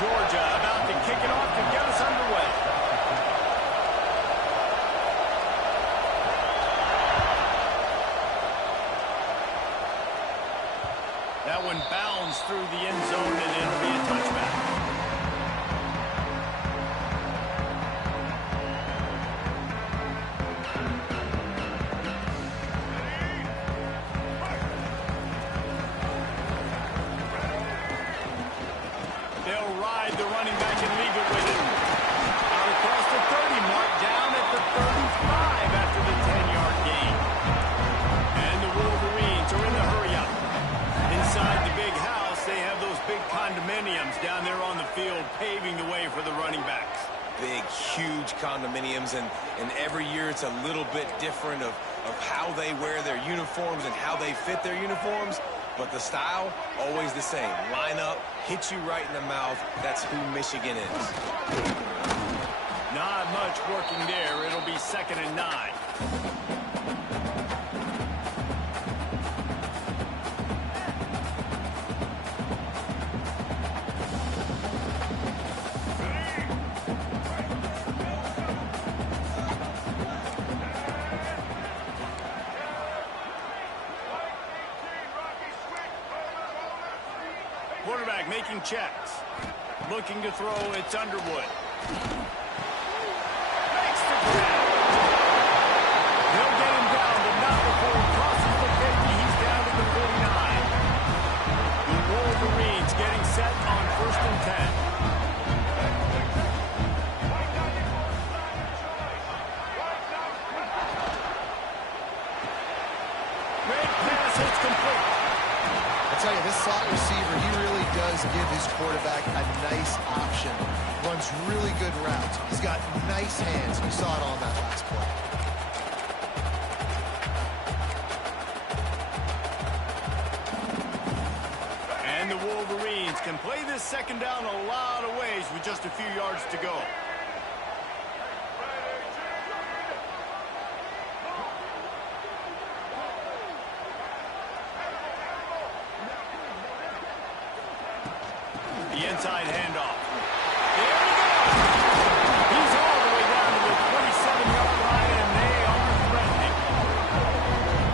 Georgia about to kick it off to get us underway. That one bounds through the end zone, and it'll be a touchback. They'll ride the running back and leave it with him. Out across the 30 mark, down at the 35 after the 10-yard gain. And the Wolverines are in the hurry-up. Inside the big house, they have those big condominiums down there on the field paving the way for the running backs. Big, huge condominiums, and every year it's a little bit different of how they wear their uniforms and how they fit their uniforms. But the style, always the same. Line up, hit you right in the mouth. That's who Michigan is. Not much working there. It'll be 2nd and 9. Quarterback making checks. Looking to throw, it's Underwood. Makes the grab. They'll get him down, but not before he crosses the 50. He's down to the 49. The Wolverines getting set on 1st and 10. Great pass, it's complete. I tell you, this slot receiver, he really does give his quarterback a nice option. Runs really good routes. He's got nice hands. You saw it on that last play. And the Wolverines can play this 2nd down a lot of ways with just a few yards to go. The inside handoff. There we go. He's all the way down to the 27-yard line, and they are threatening.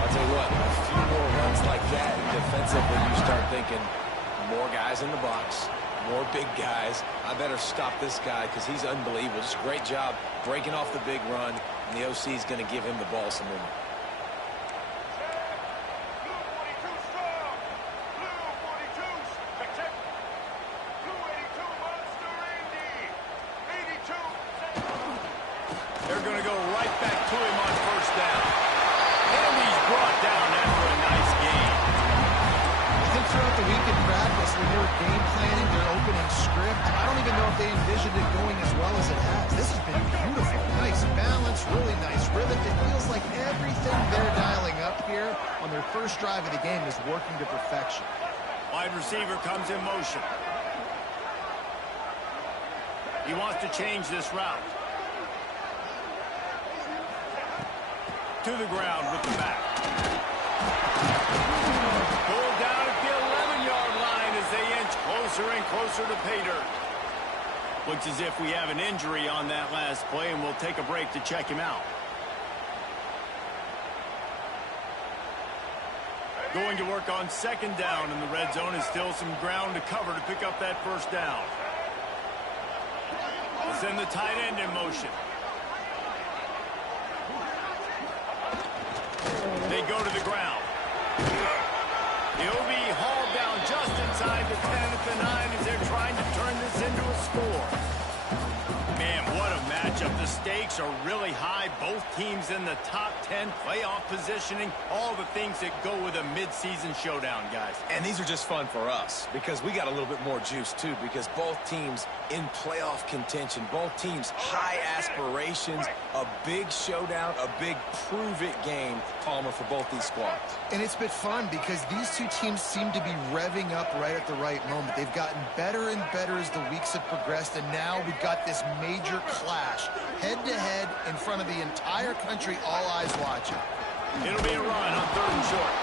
I'll tell you what, a few more runs like that, defensively you start thinking, more guys in the box, more big guys. I better stop this guy because he's unbelievable. Just a great job breaking off the big run, and the OC is going to give him the ball some more. They're going to go right back to him on 1st down. And he's brought down after a nice gain. I think throughout the week in practice, when they were game planning their opening script, I don't even know if they envisioned it going as well as it has. This has been beautiful. Nice balance, really nice rhythm. It feels like everything they're dialing up here on their first drive of the game is working to perfection. Wide receiver comes in motion. He wants to change this route. To the ground with the back. Pulled down at the 11-yard line as they inch closer and closer to pay dirt. Looks as if we have an injury on that last play, and we'll take a break to check him out. Going to work on 2nd down in the red zone, and still some ground to cover to pick up that 1st down. We'll send the tight end in motion. They go to the ground. He'll be hauled down just inside the 10 at the 9 as they're trying to turn this into a score. Man, what a matchup. The stakes are really high. Both teams in the top 10, playoff positioning, all the things that go with a midseason showdown, guys. And these are just fun for us because we got a little bit more juice, too, because both teams in playoff contention, both teams high aspirations, a big showdown, a big prove-it game, Palmer, for both these squads. And it's been fun because these two teams seem to be revving up right at the right moment. They've gotten better and better as the weeks have progressed, and now we've got this major clash, head-to-head in front of the entire country, all eyes watching. It'll be a run on 3rd and short.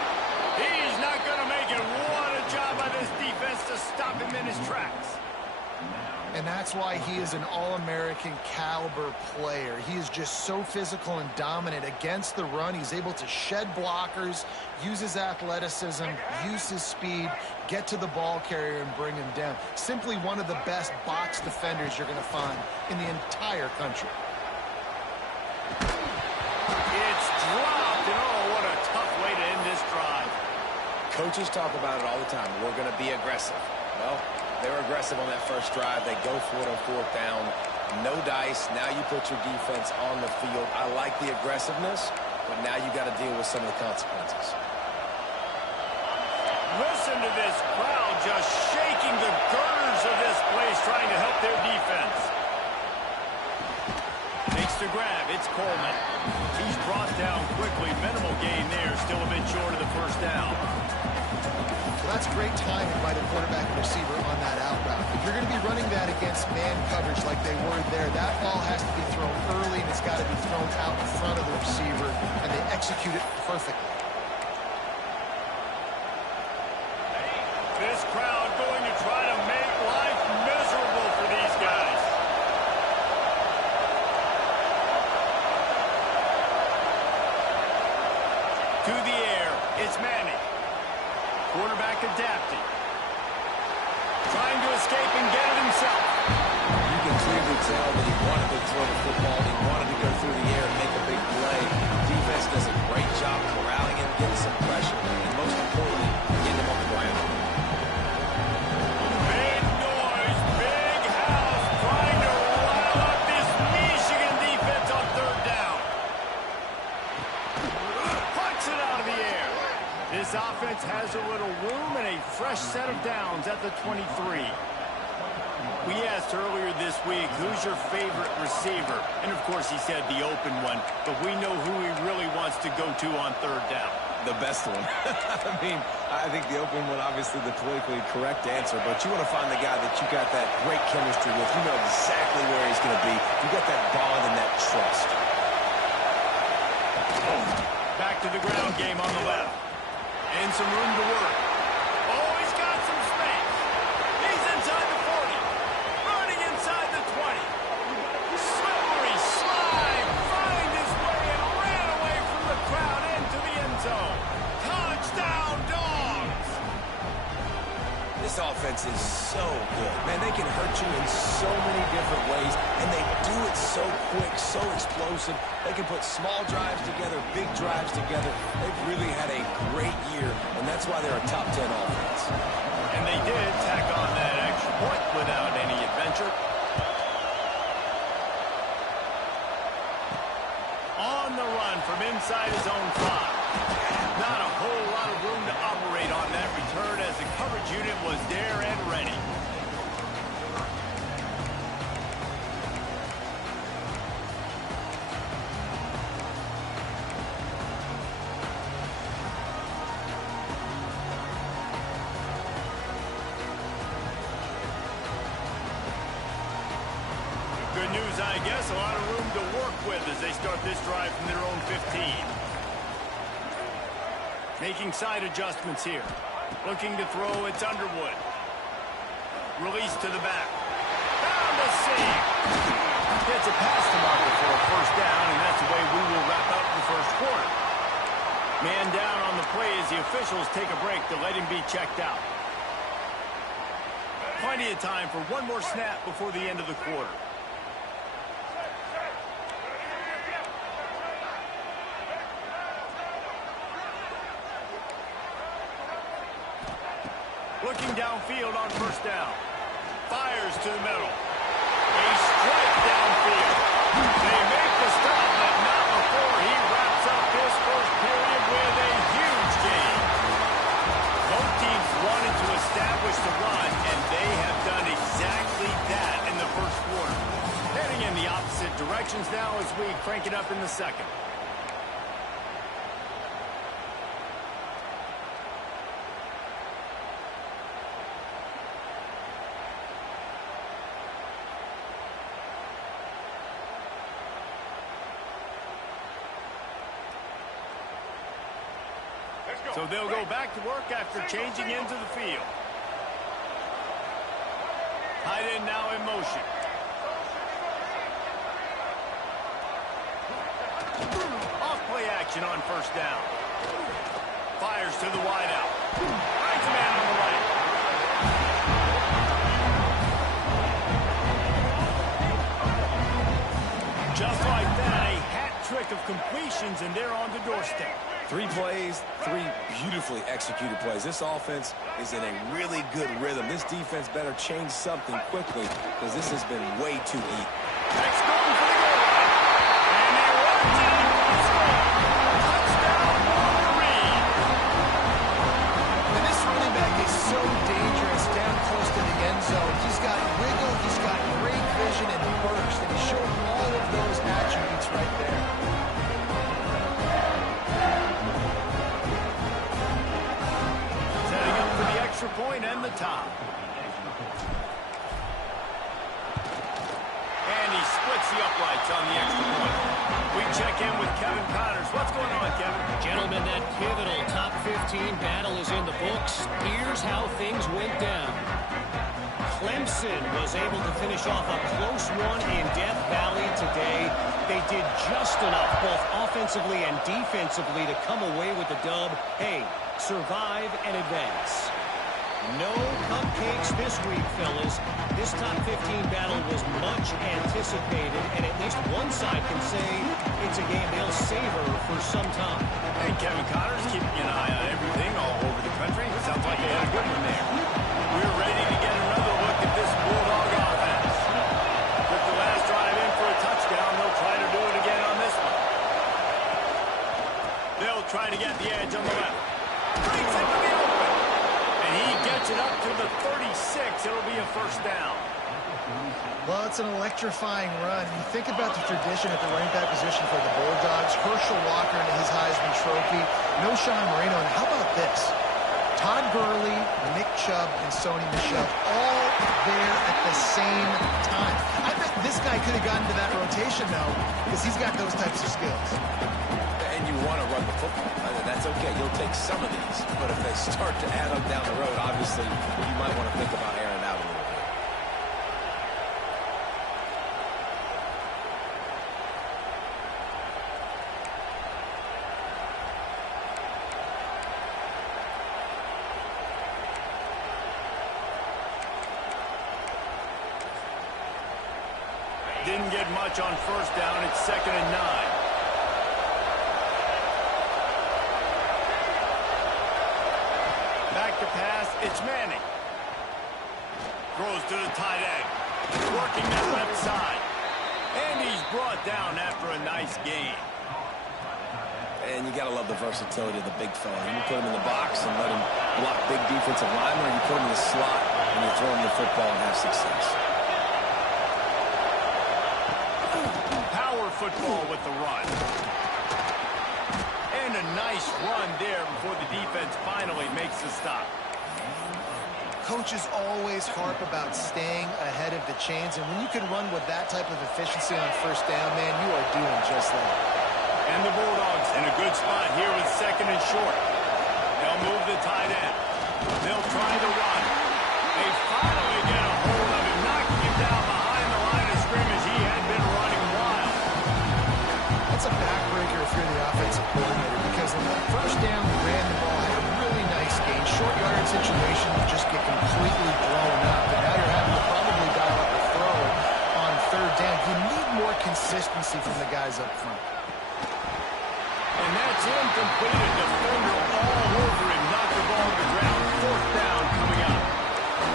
He's not going to make it. What a job by this defense to stop him in his tracks. And that's why he is an All-American caliber player. He is just so physical and dominant against the run. He's able to shed blockers, use his athleticism, use his speed, get to the ball carrier and bring him down. Simply one of the best box defenders you're going to find in the entire country. It's dropped, and oh, what a tough way to end this drive. Coaches talk about it all the time. We're going to be aggressive. Well, they were aggressive on that first drive. They go for it on fourth down. No dice. Now you put your defense on the field. I like the aggressiveness, but now you got to deal with some of the consequences. Listen to this crowd just shaking the girders of this place, trying to help their defense. Takes the grab. It's Coleman. He's brought down quickly. Minimal gain there. Still a bit short of the first down. Well, that's great timing by the quarterback and receiver on that out route. If you're going to be running that against man coverage like they were there, that ball has to be thrown early, and it's got to be thrown out in front of the receiver, and they execute it perfectly. This crowd going to try to make life miserable for these guys. To the air, it's Manning. Quarterback adapting. Trying to escape and get it himself. You can clearly tell that he wanted to throw the football. He wanted to go through the air and make a big play. Defense does a great job corralling him, getting some pressure, and most importantly, getting him on the ground. Big noise, big house, trying to rile up this Michigan defense on third down. Punch it out of the air. This offense has a little room and a fresh set of downs at the 23. We asked earlier this week, who's your favorite receiver? And, of course, he said the open one, but we know who he really wants to go to on third down. The best one. I mean, I think the open one, obviously the politically correct answer, but you want to find the guy that you got that great chemistry with. You know exactly where he's going to be. You got that bond and that trust. Back to the ground game on the left. And some room to work. Oh, he's got some space. He's inside the 40. Running inside the 20. Slippery slide. Find his way and ran away from the crowd into the end zone. Touchdown, Dogs. This offense is so good. Man, they can hurt you in so many different ways, and they do it so quick, so explosive. They can put small drives together, big drives together. They've really had a great year, and that's why they're a top 10 offense. And they did tack on that extra point without any adventure. On the run from inside his own 5. Not a whole lot of room to operate on that return as the coverage unit was there and ready. Good news, I guess, a lot of room to work with as they start this drive from their own 15. Making side adjustments here. Looking to throw, it's Underwood. Release to the back. Found a seam. Gets a pass to marker for a first down, and that's the way we will wrap up the first quarter. Man down on the play as the officials take a break to let him be checked out. Plenty of time for one more snap before the end of the quarter. Looking downfield on first down. Fires to the middle. A strike downfield. They make the stop, but not before he wraps up this first period with a huge gain. Both teams wanted to establish the run, and they have done exactly that in the first quarter. Heading in the opposite directions now as we crank it up in the second. So they'll go back to work after changing into the field. Tight end now in motion. Off play action on first down. Fires to the wideout. Finds a man on the right. Just like that, a hat trick of completions, and they're on the doorstep. 3 plays, 3 beautifully executed plays. This offense is in a really good rhythm. This defense better change something quickly because this has been way too easy. Next going for the goal line. And they run it down for the score. Touchdown, Wolverine. And this running back is so dangerous down close to the end zone. He's got wiggle, he's got great vision and burst, and he showed all of those attributes right there. Setting up for the extra point and the top. And he splits the uprights on the extra point. We check in with Kevin Connors. What's going on, Kevin? Gentlemen, that pivotal top 15 battle is in the books. Here's how things went down. Clemson was able to finish off a close one in Death Valley today. They did just enough, both offensively and defensively, to come away with the dub. Hey, survive and advance. No cupcakes this week, fellas. This top 15 battle was much anticipated, and at least one side can say it's a game they'll savor for some time. Hey, Kevin Connors keeping an eye on everything all over the country. Sounds like they had a good one there. We're ready to get another look at this Bulldog offense. Took the last drive in for a touchdown. They'll try to do it again on this one. They'll try to get the edge on the left. Breaks into the open. And he gets it up to the 36. It'll be a first down. Well, it's an electrifying run. You think about the tradition at the running back position for the Bulldogs. Herschel Walker and his Heisman Trophy. No Sean Moreno. And how about this? Todd Gurley, Nick Chubb, and Sony Michel all there at the same time. I bet this guy could have gotten to that rotation, though, because he's got those types of skills. And you want to run the football. That's okay. You'll take some of these. But if they start to add up down the road, obviously, you might want to think about airing out a little bit. Didn't get much on first down. It's 2nd and 9. Back to pass. It's Manning. Throws to the tight end. Working that left side. And he's brought down after a nice gain. And you got to love the versatility of the big fella. You can put him in the box and let him block big defensive linemen, or you put him in the slot and you throw him the football and have success. Football with the run. And a nice run there before the defense finally makes the stop. Coaches always harp about staying ahead of the chains, and when you can run with that type of efficiency on first down, man, you are doing just that. And the Bulldogs in a good spot here with 2nd and short. They'll move the tight end. They'll try to run. They finally get a hold of him, knocking him down behind the line of scrimmage. He had been running wild. That's a backbreaker if you're the offensive coordinator, because on the first down, we ran the ball, had a really nice gain. Short yardage situation would just get completely blown up, and now you're having to probably dial up a throw on 3rd down. You need more consistency from the guys up front. And that's incomplete. A defender all over him. Knocked the ball to the ground. 4th down coming up.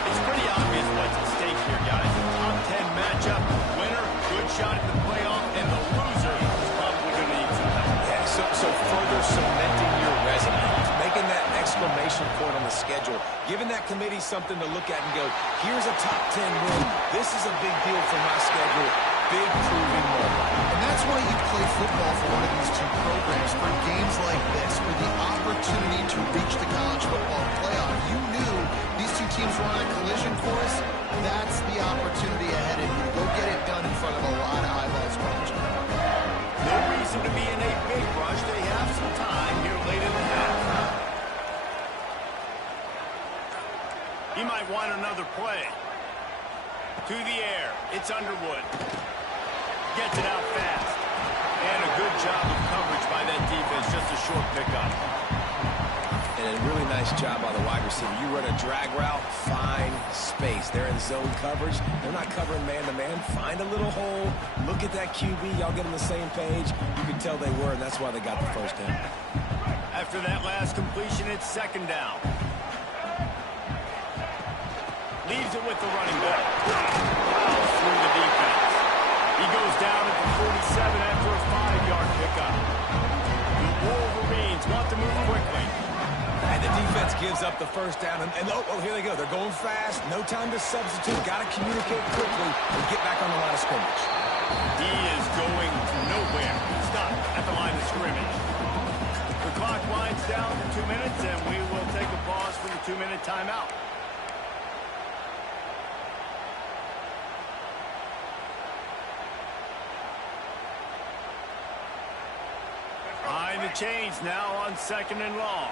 It's pretty obvious what's at stake here, guys. A top 10 matchup. Winner, good shot at the playoff, and the loser is probably going to need some help. Yeah, so further cementing your resume, making that exclamation point on the schedule, giving that committee something to look at and go, here's a top 10 win. This is a big deal for my schedule. Big proving moment. And that's why you play football for one of these two programs, for games like this, for the opportunity to reach the college football playoff. You knew these two teams were on a collision course. That's the opportunity ahead of you to go get it done in front of a lot of eyeballs watching. No reason to be in a big rush. They have some time here late in the half. He might want another play. To the air. It's Underwood. Gets it out fast. And a good job of coverage by that defense. Just a short pickup. And a really nice job by the wide receiver. You run a drag route, find space. They're in zone coverage. They're not covering man-to-man. Find a little hole. Look at that QB. Y'all get on the same page. You can tell they were, and that's why they got the first down. After that last completion, it's second down. Leaves it with the running back. Fouls through the defense. He goes down at the 47 after a 5-yard pickup. The Wolverines want to move quickly. And the defense gives up the first down. And here they go. They're going fast. No time to substitute. Got to communicate quickly and get back on the line of scrimmage. He is going nowhere. Stop at the line of scrimmage. The clock winds down to 2 minutes, and we will take a pause for the 2-minute timeout. Behind the chains now on 2nd and long.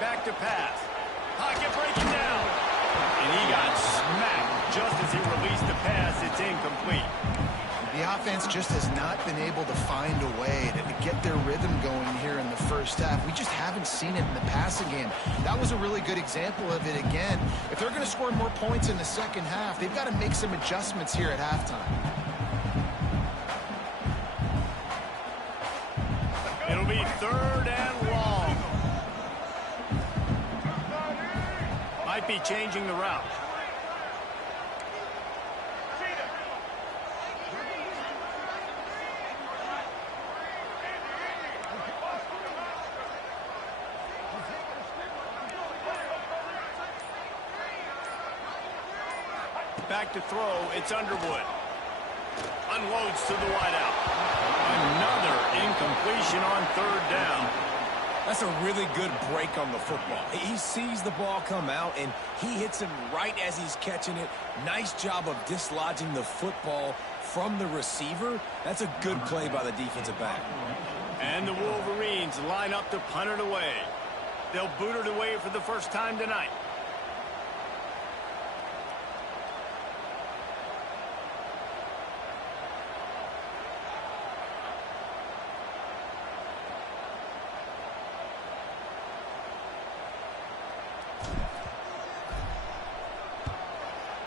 Back to pass. Pocket breaking down. And he got smacked just as he released the pass. It's incomplete. The offense just has not been able to find a way to get their rhythm going here in the first half. We just haven't seen it in the passing game. That was a really good example of it again. If they're going to score more points in the second half, they've got to make some adjustments here at halftime. It'll be 3rd and long. Might be changing the route. Back to throw, it's Underwood. Unloads to the wideout. Another incompletion on 3rd down. That's a really good break on the football. He sees the ball come out, and he hits him right as he's catching it. Nice job of dislodging the football from the receiver. That's a good play by the defensive back. And the Wolverines line up to punt it away. They'll boot it away for the first time tonight.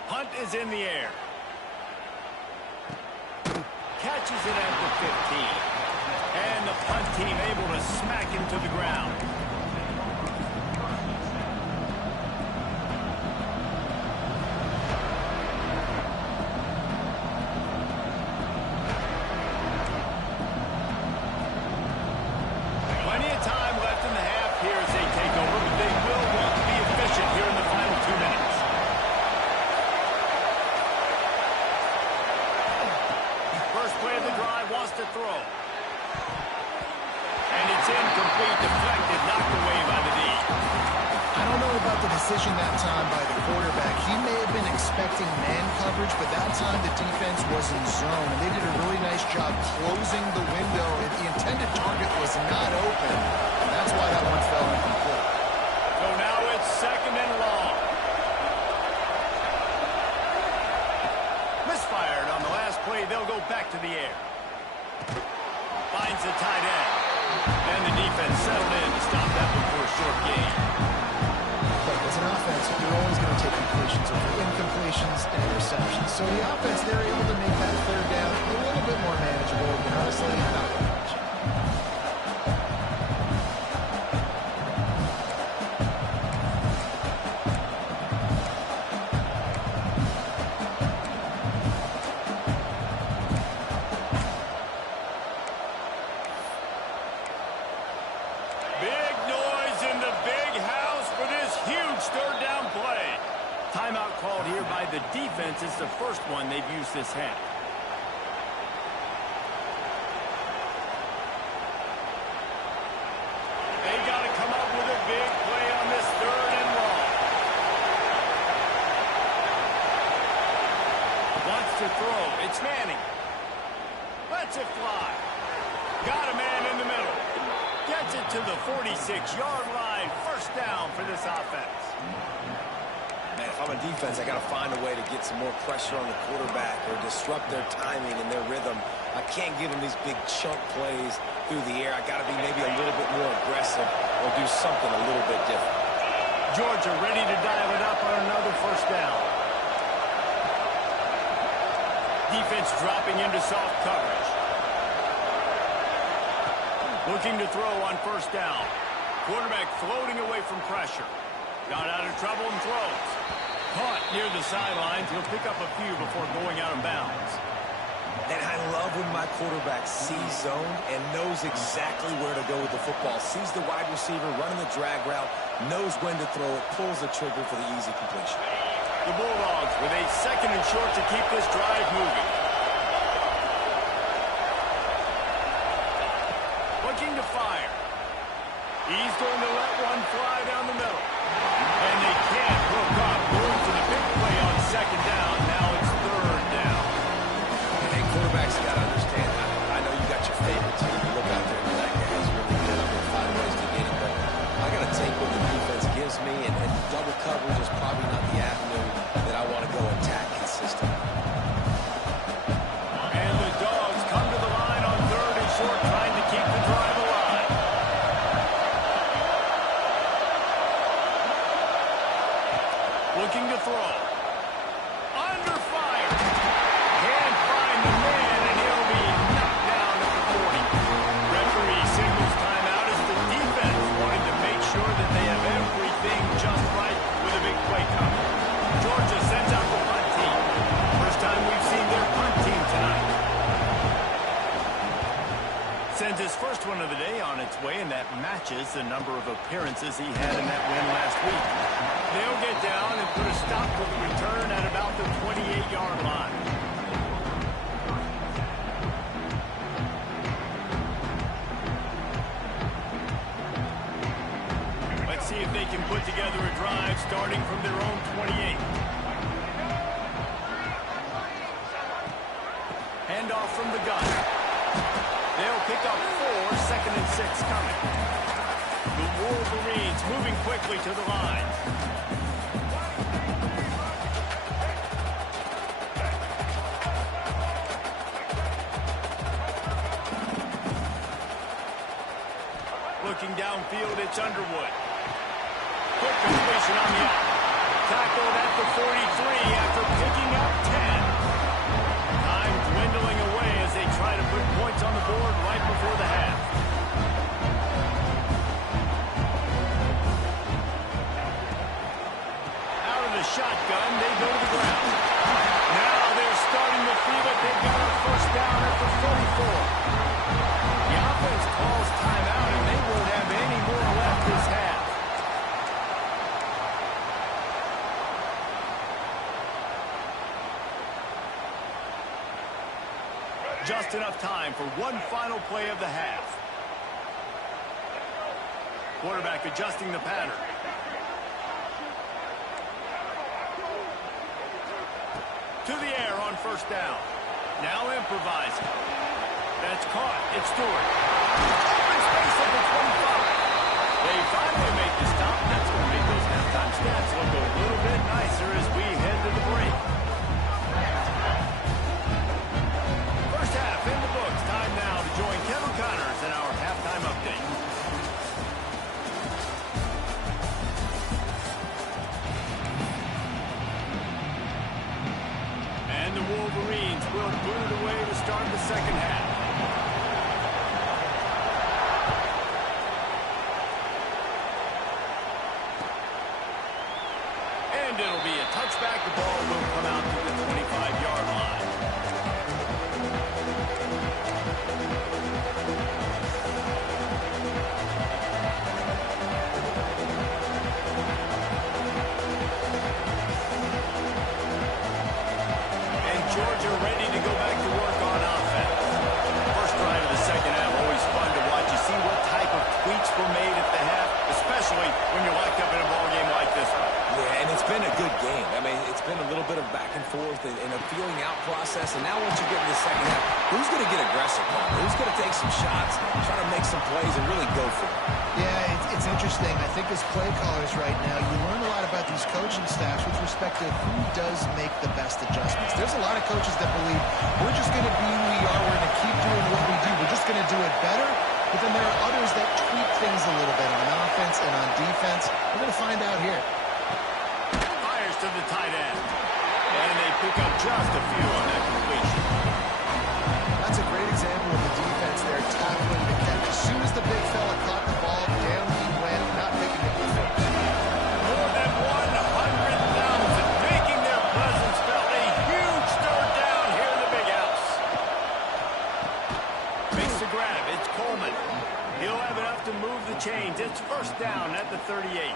Punt is in the air. Catches it at the 15. And the punt team able to smack him to the ground. Plenty of time left in the half here as they take over, but they will want to be efficient here in the final 2 minutes. First play of the drive wants to throw. And it's incomplete, deflected, knocked away by the D. I don't know about the decision that time by the quarterback. He may have been expecting man coverage, but that time the defense was in zone. And they did a really nice job closing the window. The intended target was not open. And that's why that one fell incomplete. So now it's 2nd and long. Misfired on the last play. They'll go back to the air. Finds the tight end. And the defense settled in to stop that one for a short gain. But as an offense, you're always going to take completions over incompletions and interceptions. So the offense, they're able to make that 3rd down a little bit more manageable, but honestly, not very much. Big noise in the big house for this huge 3rd down play. Timeout called here by the defense. It's the first one they've used this half. They got to come up with a big play on this 3rd and long. throw. It's Manning. Lets it fly. Got a man in the middle. Gets it to the 46-yard line. First down for this offense. Man, if I'm a defense, I got to find a way to get some more pressure on the quarterback or disrupt their timing and their rhythm. I can't give them these big chunk plays through the air. I got to be maybe a little bit more aggressive or do something a little bit different. Georgia ready to dial it up on another first down. Defense dropping into soft coverage. Looking to throw on first down. Quarterback floating away from pressure. Got out of trouble and throws. Caught near the sidelines. He'll pick up a few before going out of bounds. And I love when my quarterback sees zone and knows exactly where to go with the football. Sees the wide receiver running the drag route, knows when to throw it, pulls the trigger for the easy completion. The Bulldogs with a second and short to keep this drive moving. Looking to fire. He's going to let one fly down the middle. And they can't hook up. Going to the big play on second down. Now it's third down. Hey, quarterbacks got to understand. I know you got your favorites. You look out there and that guy's really good. I'm going to find ways to get him. But I got to take what the defense gives me. And double coverage is probably not the avenue that I want to go attack consistently. And the Dogs come to the line on third and short, trying to keep the drive alive. Looking to throw. Under fire. Can't find the man, and he'll be knocked down at the 40. Referee signals timeout as the defense wanting to make sure that they have everything just right with a big play coming. Georgia sends out the punt team. First time we've seen their punt team tonight. Sends his first one of the day on its way, and that matches the number of appearances he had in that win last week. They'll get down and put a stop to the return at about the 28-yard line. Let's see if they can put together a drive starting from their own 28. Handoff from the gun. They'll pick up 4, second and 6 coming. The Wolverines moving quickly to the line. Looking downfield, it's Underwood. Quick completion on the out. Tackled at the 43 after picking up 10. Time dwindling away as they try to put points on the board right before the half. Out of the shotgun, they go to the ground. Now they're starting to feel it. They've got a first down at the 44. The offense calls timeout, and they won't have any more left this half. Just enough time for one final play of the half. Quarterback adjusting the pattern. To the air on first down. Now improvising. That's caught. It's Stewart. Open space at the 25. They finally make the stop. That's going to make those halftime stats look a little bit nicer as we head to the break. First half in the books. Time now to join Kevin Connors in our halftime update. And the Wolverines will boot it away to start the second half. And it'll be a touchback. The ball will come out to the 25-yard line. And Georgia ready to go back to work on offense. second half. Who's going to get aggressive, Paul? Who's going to take some shots, try to make some plays, and really go for it? Yeah, it's interesting. I think as play callers right now, you learn a lot about these coaching staffs with respect to who does make the best adjustments. There's a lot of coaches that believe we're just going to be who we are. We're going to keep doing what we do. We're just going to do it better. But then there are others that tweak things a little bit on offense and on defense. We're going to find out here. Fires to the tight end. And they pick up just a few on that completion. That's a great example of the defense there tackling the catch. As soon as the big fella caught the ball, down he went, not picking up the first. More than 100,000 making their presence felt. A huge third down here in the big house. Makes the grab. It's Coleman. He'll have enough to move the chains. It's first down at the 38.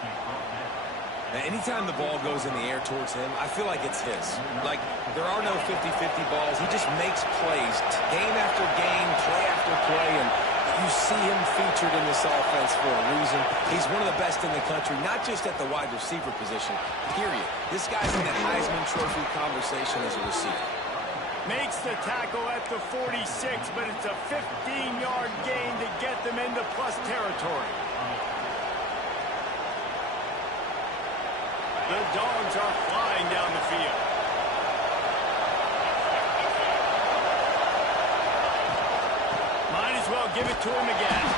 Now, anytime the ball goes in the air towards him, I feel like it's his. Like, there are no 50-50 balls. He just makes plays, game after game, play after play, and you see him featured in this offense for a reason. He's one of the best in the country, not just at the wide receiver position, period. This guy's in the Heisman Trophy conversation as a receiver. Makes the tackle at the 46, but it's a 15-yard gain to get them into plus territory. The Dogs are flying down the field. Might as well give it to him again.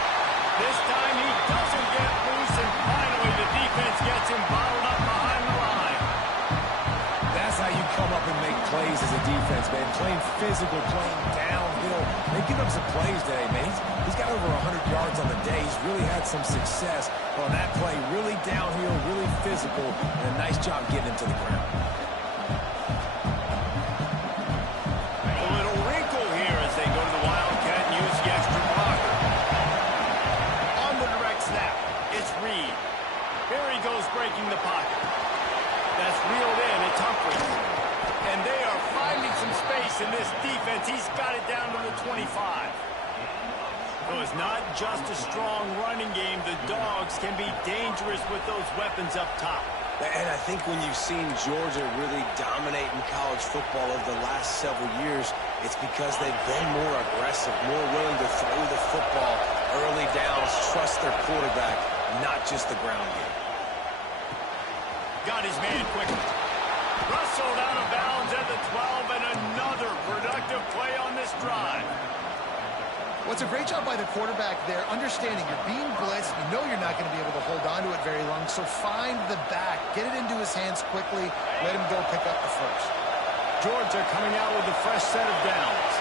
This time he doesn't get loose, and finally the defense gets him bottled up behind the line. That's how you come up and make plays as a defense, man. Playing physical, playing downhill. They've given up some plays today, man. He's got over 100 yards on the day. He's really had some success on that play. Really downhill, really physical, and a nice job getting him to the ground. A little wrinkle here as they go to the Wildcat and use the extra blocker. On the direct snap, it's Reed. Here he goes breaking the pocket. That's reeled in. It's Humphries. And they are finding some space in this defense. He's got it down to the 25. So it's not just a strong running game. The Dogs can be dangerous with those weapons up top. And I think when you've seen Georgia really dominate in college football over the last several years, it's because they've been more aggressive, more willing to throw the football early downs, trust their quarterback, not just the ground game. Got his man quickly. Rustled out of bounds at the 12, and another productive play on this drive. Well, it's a great job by the quarterback there, understanding you're being blitzed. You know you're not going to be able to hold on to it very long, so find the back. Get it into his hands quickly. Let him go pick up the first. Georgia coming out with a fresh set of downs.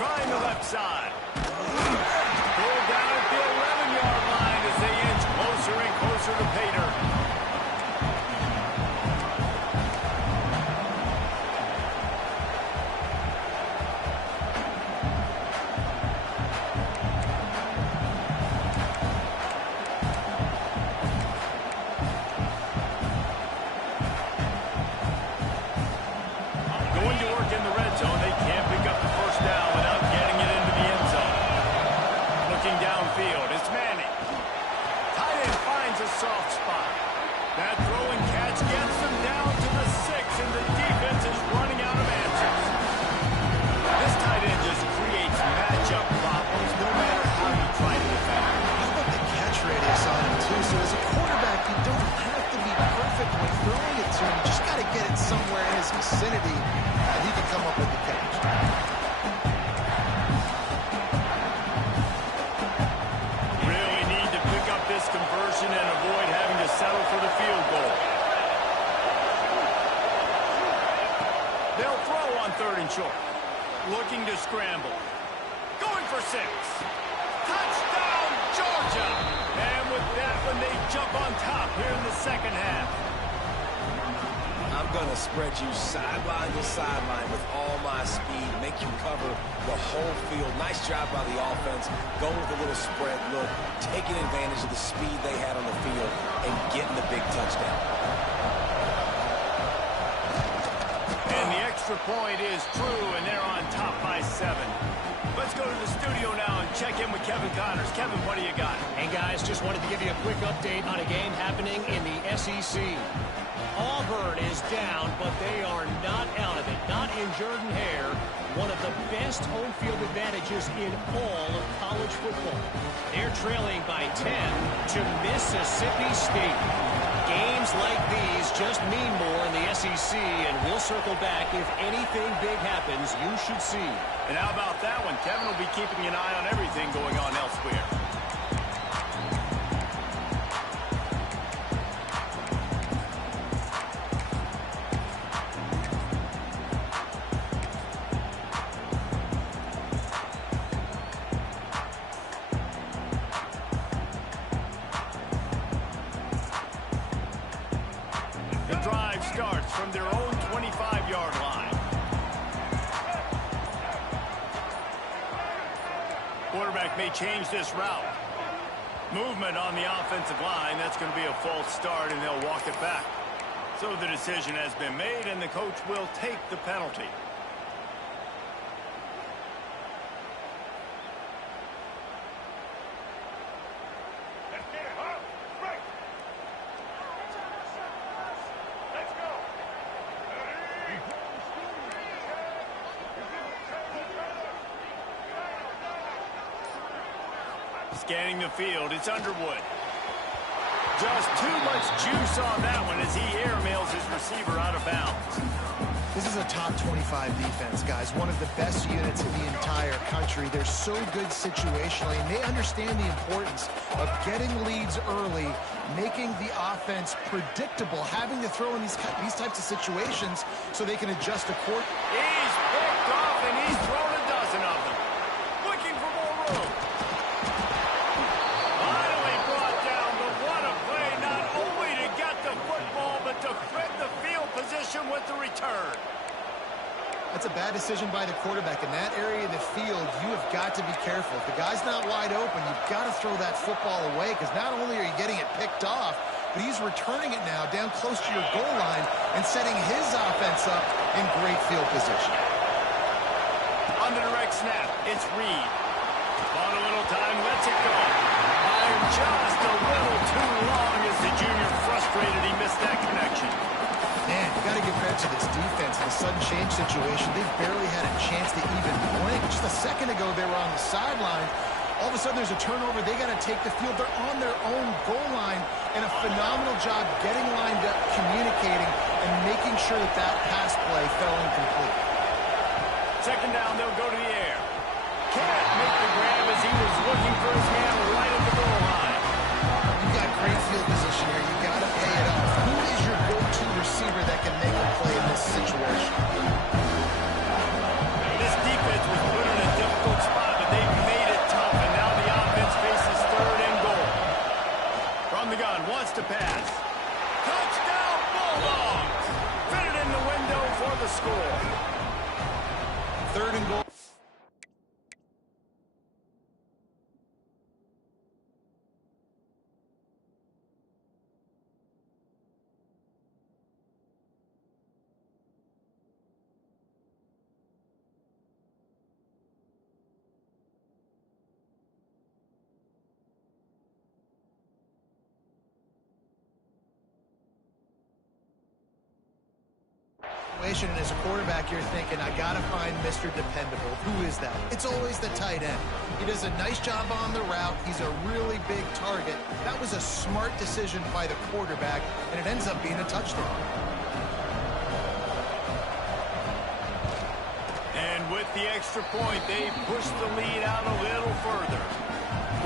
Trying the left side. Pulled down at the 11-yard line as they inch closer and closer to Pater. Going to work in the red zone. They can't pick up the first down without getting it into the end zone. Looking downfield, it's Manning. Tight end finds a soft spot. That throw and catch gets them down to the 6, and the defense is running out of answers. This tight end just creates matchup problems no matter how you try to defend. How about the catch radius on him, too? So as a quarterback, you don't have to be perfect when throwing it to him. You just got to get it somewhere in his vicinity, and he can come up with the catch. Really need to pick up this conversion and avoid having to settle for the field goal. They'll throw on 3rd and short. Looking to scramble. Going for 6. Touchdown, Georgia! And with that one, they jump on top here in the second half. I'm going to spread you sideline to sideline with all my speed, make you cover the whole field. Nice job by the offense, going with a little spread look, taking advantage of the speed they had on the field, and getting the big touchdown. And the extra point is true, and they're on top by 7. Let's go to the studio now and check in with Kevin Connors. Kevin, what do you got? Hey, guys, just wanted to give you a quick update on a game happening in the SEC. Auburn is down, but they are not out of it. Not in Jordan-Hare, one of the best home field advantages in all of college football. They're trailing by 10 to Mississippi State. Games like these just mean more in the SEC, and we'll circle back. If anything big happens, you should see. And how about that one? Kevin will be keeping an eye on everything going on elsewhere. Starts from their own 25-yard line. Quarterback may change this route. Movement on the offensive line. That's going to be a false start, and they'll walk it back. So the decision has been made, and the coach will take the penalty. Scanning the field, it's Underwood. Just too much juice on that one as he airmails his receiver out of bounds. This is a top 25 defense, guys. One of the best units in the entire country. They're so good situationally, and they understand the importance of getting leads early, making the offense predictable, having to throw in these types of situations so they can adjust accordingly. He's picked off, and he's thrown a dozen of them. Looking for more room. Finally brought down, but what a play, not only to get the football, but to flip the field position with the return. That's a bad decision by the quarterback. In that area of the field, you have got to be careful. If the guy's not wide open, you've got to throw that football away, because not only are you getting it picked off, but he's returning it now down close to your goal line and setting his offense up in great field position. On the direct snap, it's Reed. Bought a little time, lets it go. Fired just a little too long as the junior frustrated he missed that connection. Man, you got to give credit to this defense. In the sudden change situation, they've barely had a chance to even blink. Just a second ago, they were on the sideline. All of a sudden, there's a turnover. They got to take the field. They're on their own goal line, and a phenomenal job getting lined up, communicating, and making sure that that pass play fell incomplete. Second down, they'll go to the air. Can't make the grab as he was looking for his man right at the goal line. You've got great field position here. You got to pay it off. Who is your go-to receiver that can make a play in this situation? This defense was put in a difficult spot, but they've made it tough, and now the offense faces third and goal. From the gun, wants to pass. Touchdown, Bulldogs! Fit it in the window for the score. Third and goal. And as a quarterback, you're thinking, I got to find Mr. Dependable. Who is that? It's always the tight end. He does a nice job on the route. He's a really big target. That was a smart decision by the quarterback, and it ends up being a touchdown. And with the extra point, they push the lead out a little further.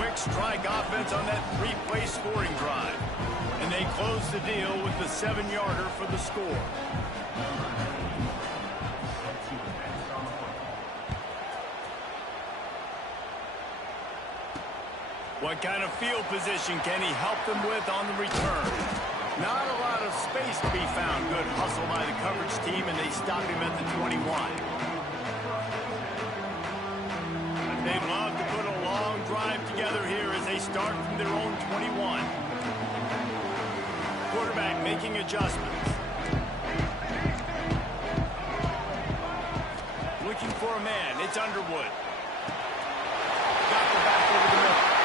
Quick strike offense on that three-play scoring drive. And they close the deal with the 7-yarder for the score. What kind of field position can he help them with on the return? Not a lot of space to be found. Good hustle by the coverage team, and they stop him at the 21. They love to put a long drive together here as they start from their own 21. Quarterback making adjustments. Looking for a man. It's Underwood. Got the back over the middle.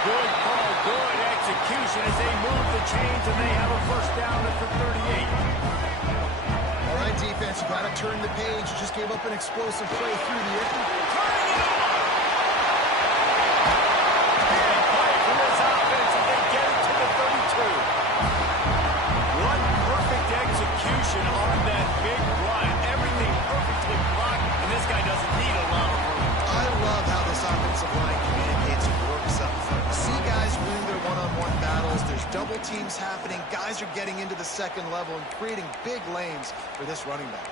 Good call, good execution as they move the change, and they have a first down at the 38. All right, defense, you got to turn the page. You just gave up an explosive play through the air. Turning it on! Big play from this offense as they get it to the 32. What perfect execution on that big run. Everything perfectly blocked, and this guy doesn't need a lot of room. I love how this offensive line communicates and works up front. See guys win their one-on-one battles. There's double teams happening. Guys are getting into the second level and creating big lanes for this running back.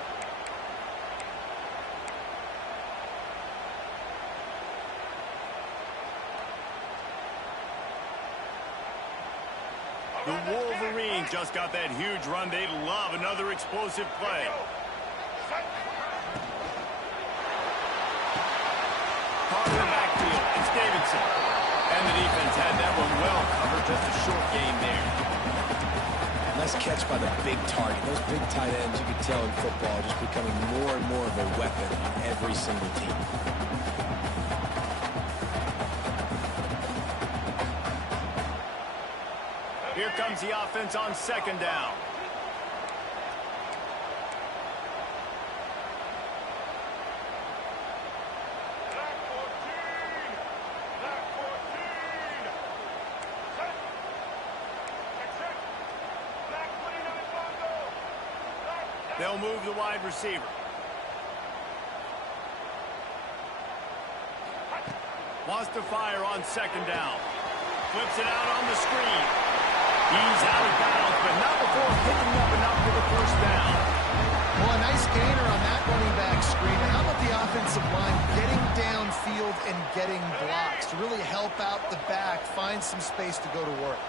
The Wolverines just got that huge run. They love another explosive play. Part of the backfield, it's Davidson. And the defense had that one well covered. Just a short gain there. Nice catch by the big target. Those big tight ends, you can tell in football, just becoming more and more of a weapon on every single team. Here comes the offense on second down. They'll move the wide receiver. Wants to fire on second down. Flips it out on the screen. He's out of bounds, but not before picking up enough for the first down. Well, a nice gainer on that running back screen. How about the offensive line getting downfield and getting blocks to really help out the back, find some space to go to work?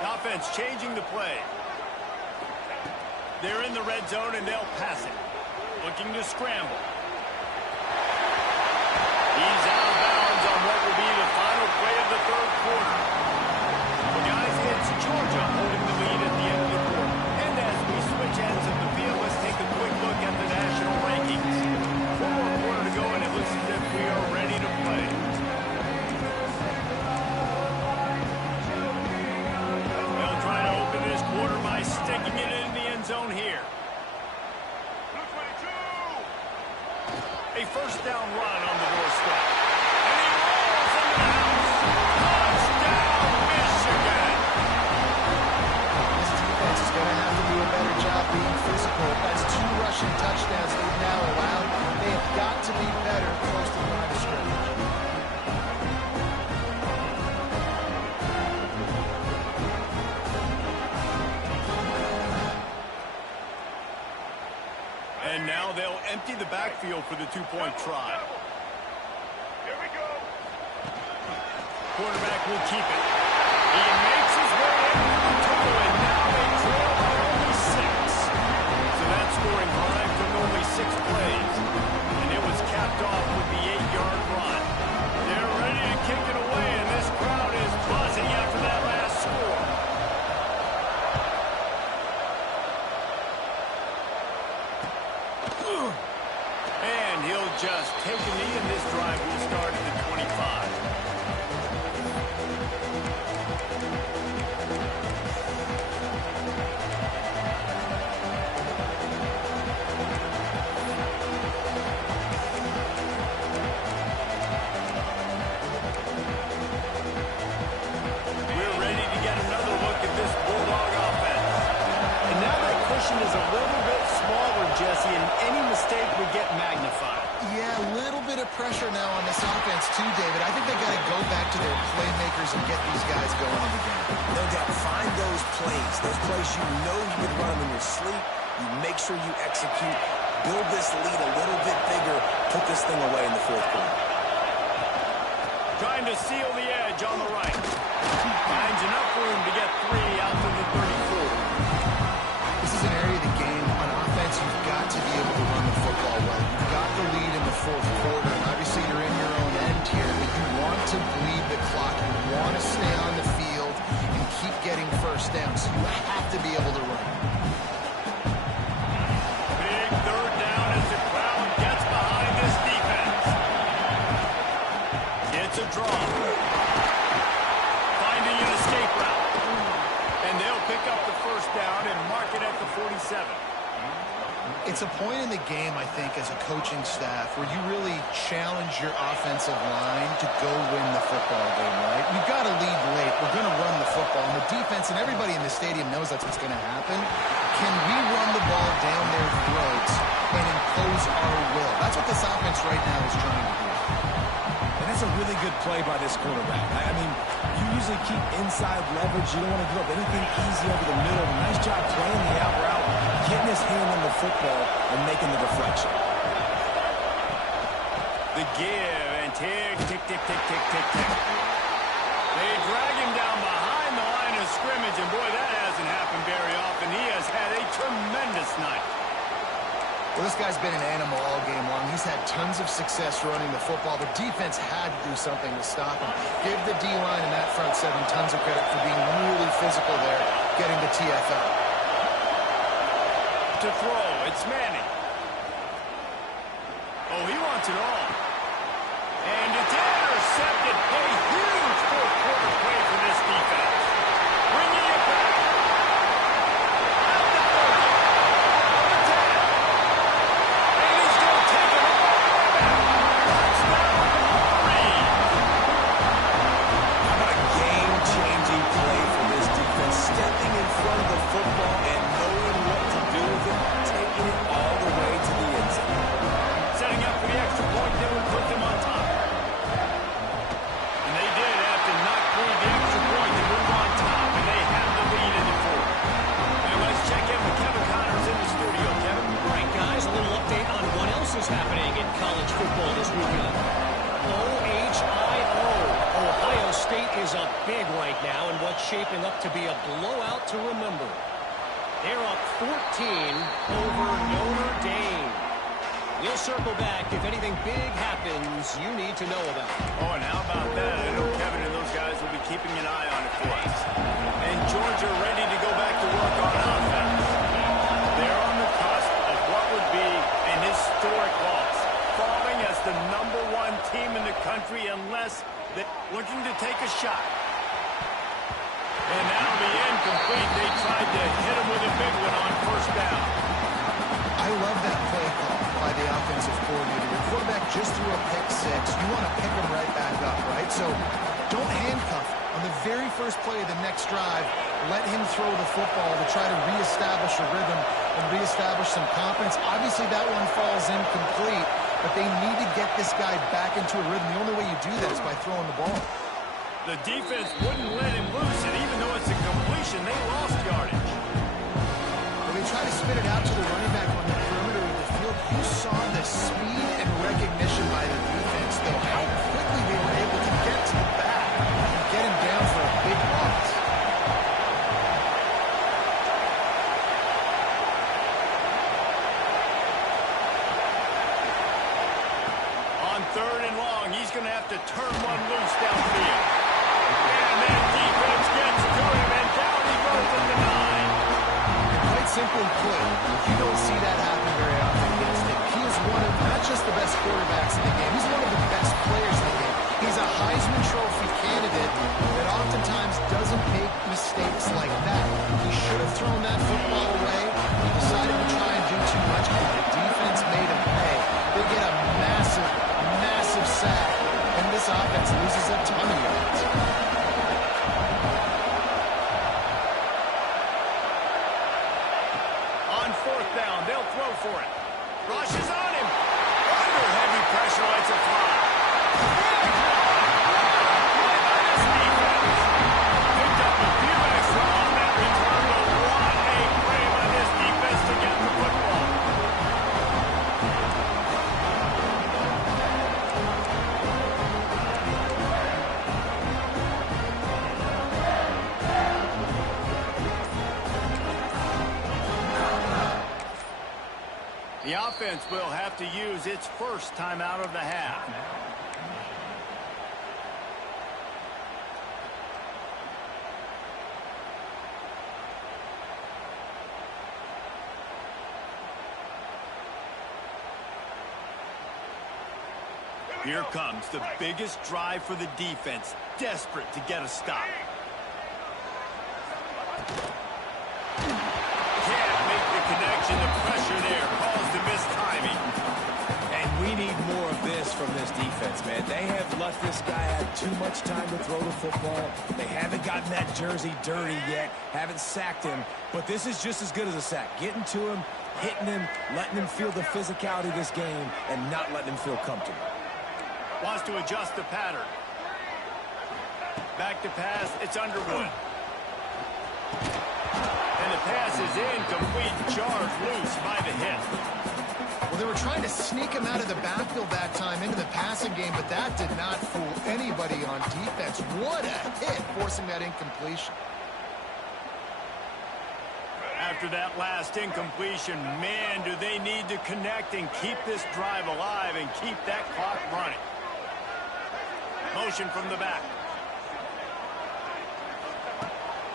The offense changing the play. They're in the red zone, and they'll pass it. Looking to scramble. He's out of bounds on what will be the final play of the third quarter. Well, guys, it's Georgia holding the lead at the end of the quarter. And as we switch ends of the field, let's take a quick look at the national rankings. One more quarter to go, and it looks as if we are ready to play. They'll try to open this quarter by sticking it in the end zone here. A first down run on the doorstep. And he rolls into the house. Touchdown, Michigan! This defense is going to have to do a better job being physical. That's 2 rushing touchdowns they've now allowed. They have got to be better close to the line of scrimmage. And now they'll empty the backfield for the two-point try. Here we go. Quarterback will keep it. He makes his way into the tunnel, and now they trail by only 6. So that scoring drive took only 6 plays. And it was capped off with the 8-yard run. They're ready to kick it away, and this crowd is buzzing after that last score. And he'll just take a knee, and this drive will start at the 25. We're ready to get another look at this Bulldog offense. And now that cushion is a little bit smaller, Jesse, and any mistake would get magnified. Yeah, a little bit of pressure now on this offense too, David. I think they got to go back to their playmakers and get these guys going in the game. No doubt, find those plays you know you can run them in your sleep. You make sure you execute, build this lead a little bit bigger, put this thing away in the fourth quarter. Trying to seal the edge on the right. Finds enough room to get 3 out to the 34. This is an area of the game. On offense, you've got to be able to run the football well. You've got the lead in the fourth quarter, and obviously you're in your own end here, but you want to bleed the clock. You want to stay on the field and keep getting first down, so you have to be able to run. Big third down as the crowd gets behind this defense. It's a draw. pick up the first down and mark it at the 47. It's a point in the game, I think, as a coaching staff where you really challenge your offensive line to go win the football game, right? We've got to lead late. We're going to run the football. And the defense and everybody in the stadium knows that's what's going to happen. Can we run the ball down their throats and impose our will? That's what this offense right now is trying to do. And that's a really good play by this quarterback. I mean, you usually keep inside leverage. You don't want to give up anything easy over the middle. Nice job playing the out route, getting his hand on the football, and making the deflection. The give and tick, tick, tick, tick, tick, tick, tick. They drag him down behind the line of scrimmage, and boy, that hasn't happened very often. He has had a tremendous night. Well, this guy's been an animal all game long. He's had tons of success running the football. The defense had to do something to stop him. Give the D-line and that front seven tons of credit for being really physical there, getting the TFL. To throw, it's Manning. Oh, he wants it all. And it's intercepted. A huge fourth-quarter play for this defense. Bringing it back. Is happening in college football this weekend. OHIO. Ohio State is up big right now in what's shaping up to be a blowout to remember. They're up 14 over Notre Dame. We'll circle back if anything big happens you need to know about. Oh, and how about that? I know Kevin and those guys will be keeping an eye on it for us. And Georgia ready to go back to work on offense. They're on the cusp of what would be an historic loss, falling as the #1 team in the country unless they're looking to take a shot. And that'll be incomplete. They tried to hit him with a big one on first down. I love that play call by the offensive coordinator. Your quarterback just threw a pick six. You want to pick him right back up, right? So don't handcuff him. On the very first play of the next drive, let him throw the football to try to reestablish a rhythm and reestablish some confidence. Obviously, that one falls incomplete, but they need to get this guy back into a rhythm. The only way you do that is by throwing the ball. The defense wouldn't let him loose, and even though it's a completion, they lost yardage. When they try to spit it out to the running back on the perimeter of the field, you saw the speed and recognition by the defense, though, how quickly they were able to get to the back and get him down for a big loss. On 3rd and long, he's going to have to turn one loose downfield. And that defense gets to him, and down he goes at the 9. Quite simply put, you don't see that happen very often against him. He is one of not just the best quarterbacks in the game, he's one of the best players in the game. He's a Heisman Trophy candidate that oftentimes doesn't make mistakes like that. He should have thrown that football away. He decided to try and do too much, but the defense made him pay. They get a massive, massive sack, and this offense loses a ton of yards. On 4th down, they'll throw for it. Rush is on him. Under heavy pressure, lets it fly. Picked up a few extra on that return, but what a play by this defense to get the football. The offense will have to use its first timeout of the half. Here comes the biggest drive for the defense, desperate to get a stop. defense, man. They have let this guy have too much time to throw the football. They haven't gotten that jersey dirty yet, haven't sacked him, but this is just as good as a sack. Getting to him, hitting him, letting him feel the physicality of this game, and not letting him feel comfortable. Wants to adjust the pattern. Back to pass, it's Underwood. And the pass is incomplete, charged loose by the hit. Well, they were trying to sneak him out of the backfield that time into the passing game, but that did not fool anybody on defense. What a hit, forcing that incompletion. After that last incompletion, man, do they need to connect and keep this drive alive and keep that clock running. Motion from the back.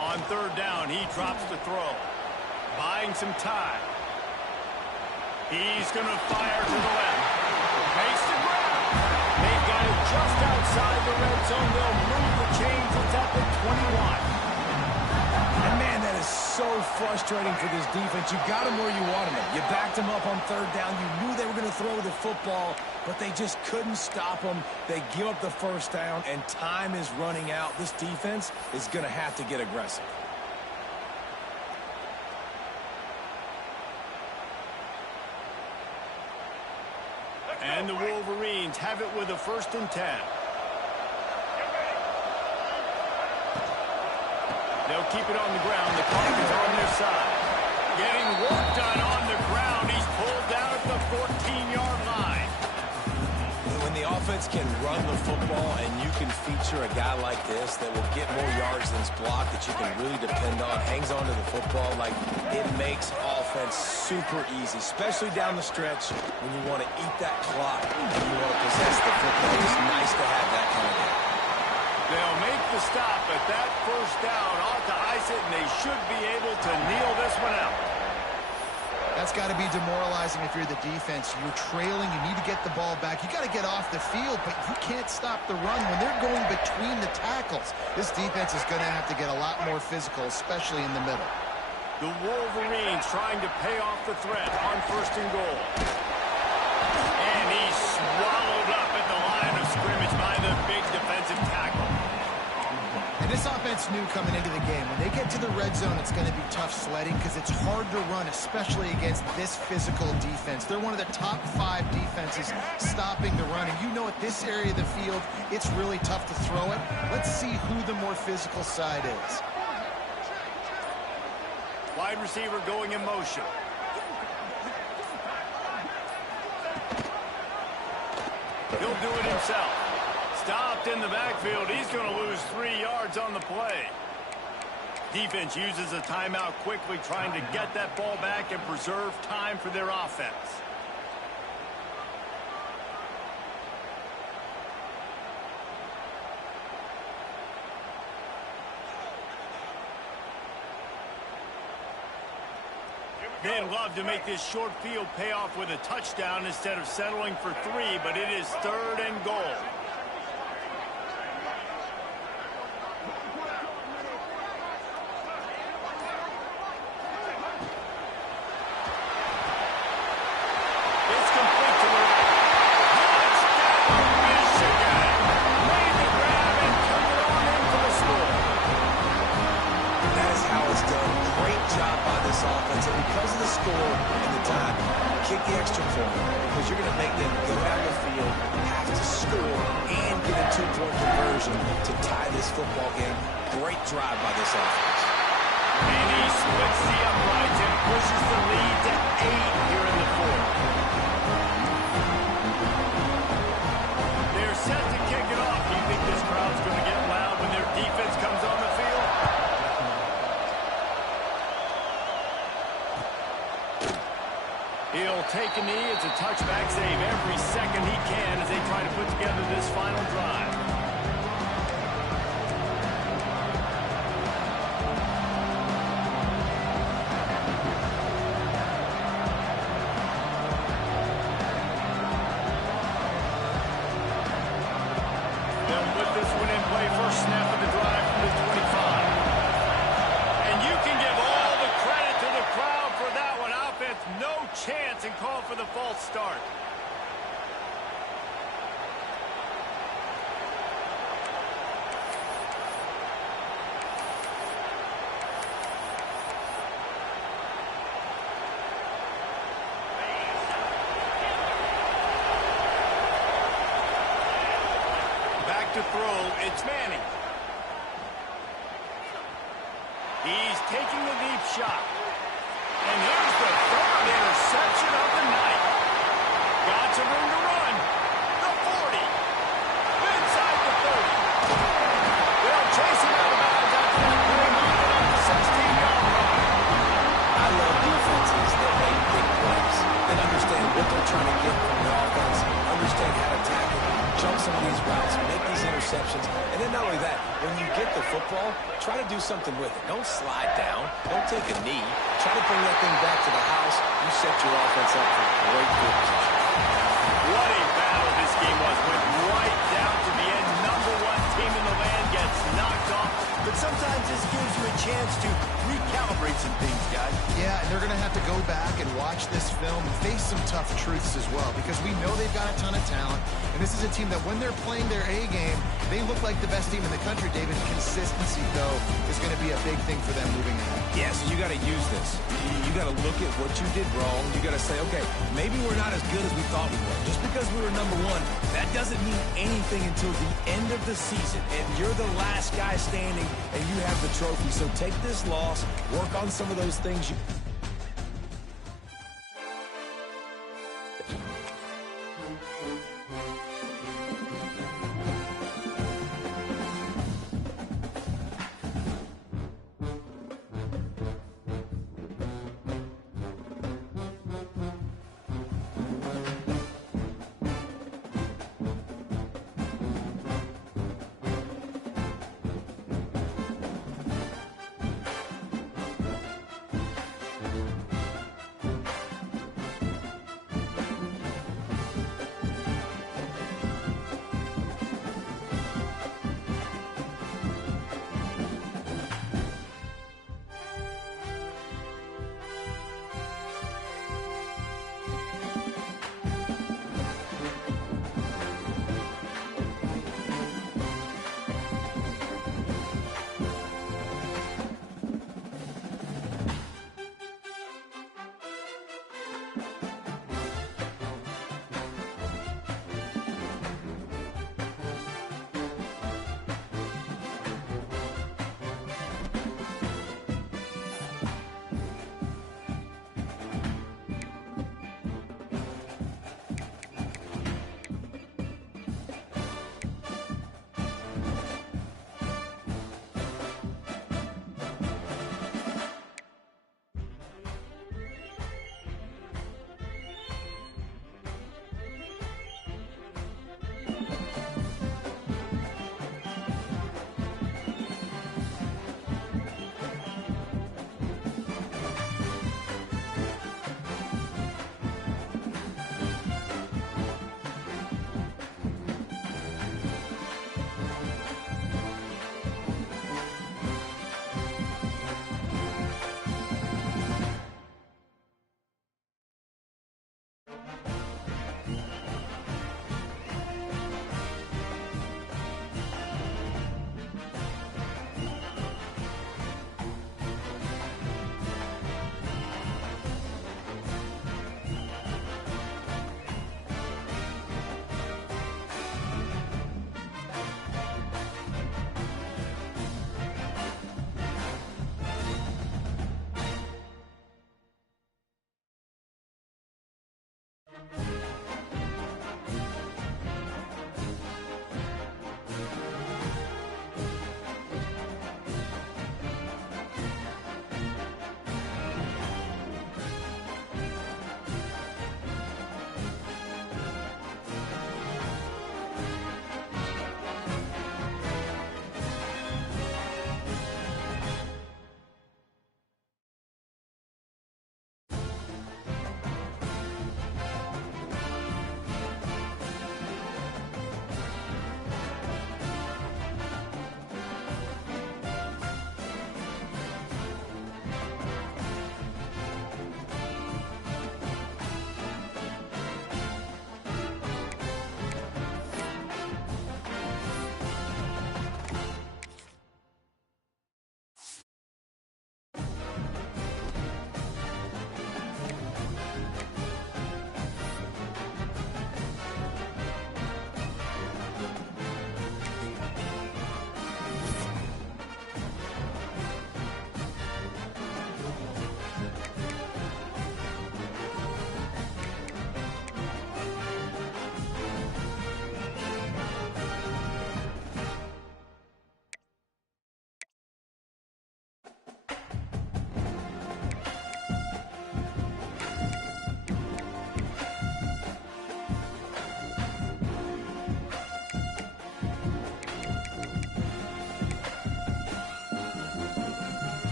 On third down, he drops the throw. Buying some time. He's going to fire to the left. Makes the grab. They've got it just outside the red zone. They'll move the chains. It's at the 21. And man, that is so frustrating for this defense. You got him where you wanted him. You backed him up on third down. You knew they were going to throw the football, but they just couldn't stop him. They give up the first down, and time is running out. This defense is going to have to get aggressive. And the Wolverines have it with a 1st and 10. They'll keep it on the ground. The clock is on their side. Getting work done on the ground. He's pulled down at the 14-yard line. When the offense can run the football and you can feature a guy like this that will get more yards than his block, that you can really depend on, hangs on to the football, like it makes offense super easy, especially down the stretch when you want to eat that clock and you want to possess the football. It's nice to have that kind of game. They'll make the stop, but that first down ought to ice it, and they should be able to kneel this one out. That's got to be demoralizing if you're the defense. You're trailing. You need to get the ball back. You got to get off the field, but you can't stop the run when they're going between the tackles. This defense is going to have to get a lot more physical, especially in the middle. The Wolverines trying to pay off the threat on 1st and goal. And he's swallowed up at the line of scrimmage by the big defensive tackle. And this offense knew coming into the game, when they get to the red zone, it's going to be tough sledding because it's hard to run, especially against this physical defense. They're one of the top 5 defenses stopping the run. And you know at this area of the field, it's really tough to throw it. Let's see who the more physical side is. Wide receiver going in motion. He'll do it himself. Stopped in the backfield. He's going to lose 3 yards on the play. Defense uses a timeout quickly, trying to get that ball back and preserve time for their offense. They'd love to make this short field pay off with a touchdown instead of settling for 3, but it is 3rd and goal. It's complete to the right. Touchdown, Michigan! Made the grab and took it on in for the score. That is how it's done. Great job by this offense. And because of the score and the time, kick the extra point because you're going to make them go down the field, have to score, and get a 2-point conversion to tie this football game. Great drive by this offense. And he splits the uprights and pushes the lead to 8 here in the 4th. They're set to kick it off. Do you think this crowd's going to get loud when their defense comes on the field? He'll take a knee. It's a touchback save every second he can as they try to put together this final drive. They'll put this one in play. First snap of the drive from the 25. And you can give all the credit to the crowd for that one. Offense, no chance, and call for the false start. to throw. It's Manning. He's taking the deep shot. And here's the third interception of the night. Got some room to run. The 40. Inside the 30. They'll chase him out of bounds after that play, moving up the 16-yard line. I love defenses that make big plays, that understand what they're trying to get from the offense, understand how to tackle, jump some of these routes, make these interceptions, and then not only that, when you get the football, try to do something with it. Don't slide down. Don't take a knee. Try to bring that thing back to the house. You set your offense up for great field position. What a battle this game was. Went right down to the end. Number one team in the land gets knocked off. But sometimes this gives you a chance to recalibrate some things, guys. Yeah, and they're going to have to go back and watch this film and face some tough truths as well, because we know they've got a ton of talent, and this is a team that when they're playing their A game, they look like the best team in the country, David. Consistency, though, is going to be a big thing for them moving ahead. Yeah, so you got to use this. You got to look at what you did wrong. You got to say, okay, maybe we're not as good as we thought we were. Just because we were number one, that doesn't mean anything until the end of the season, and you're the last guy standing, and you have the trophy. So take this loss, work on some of those things you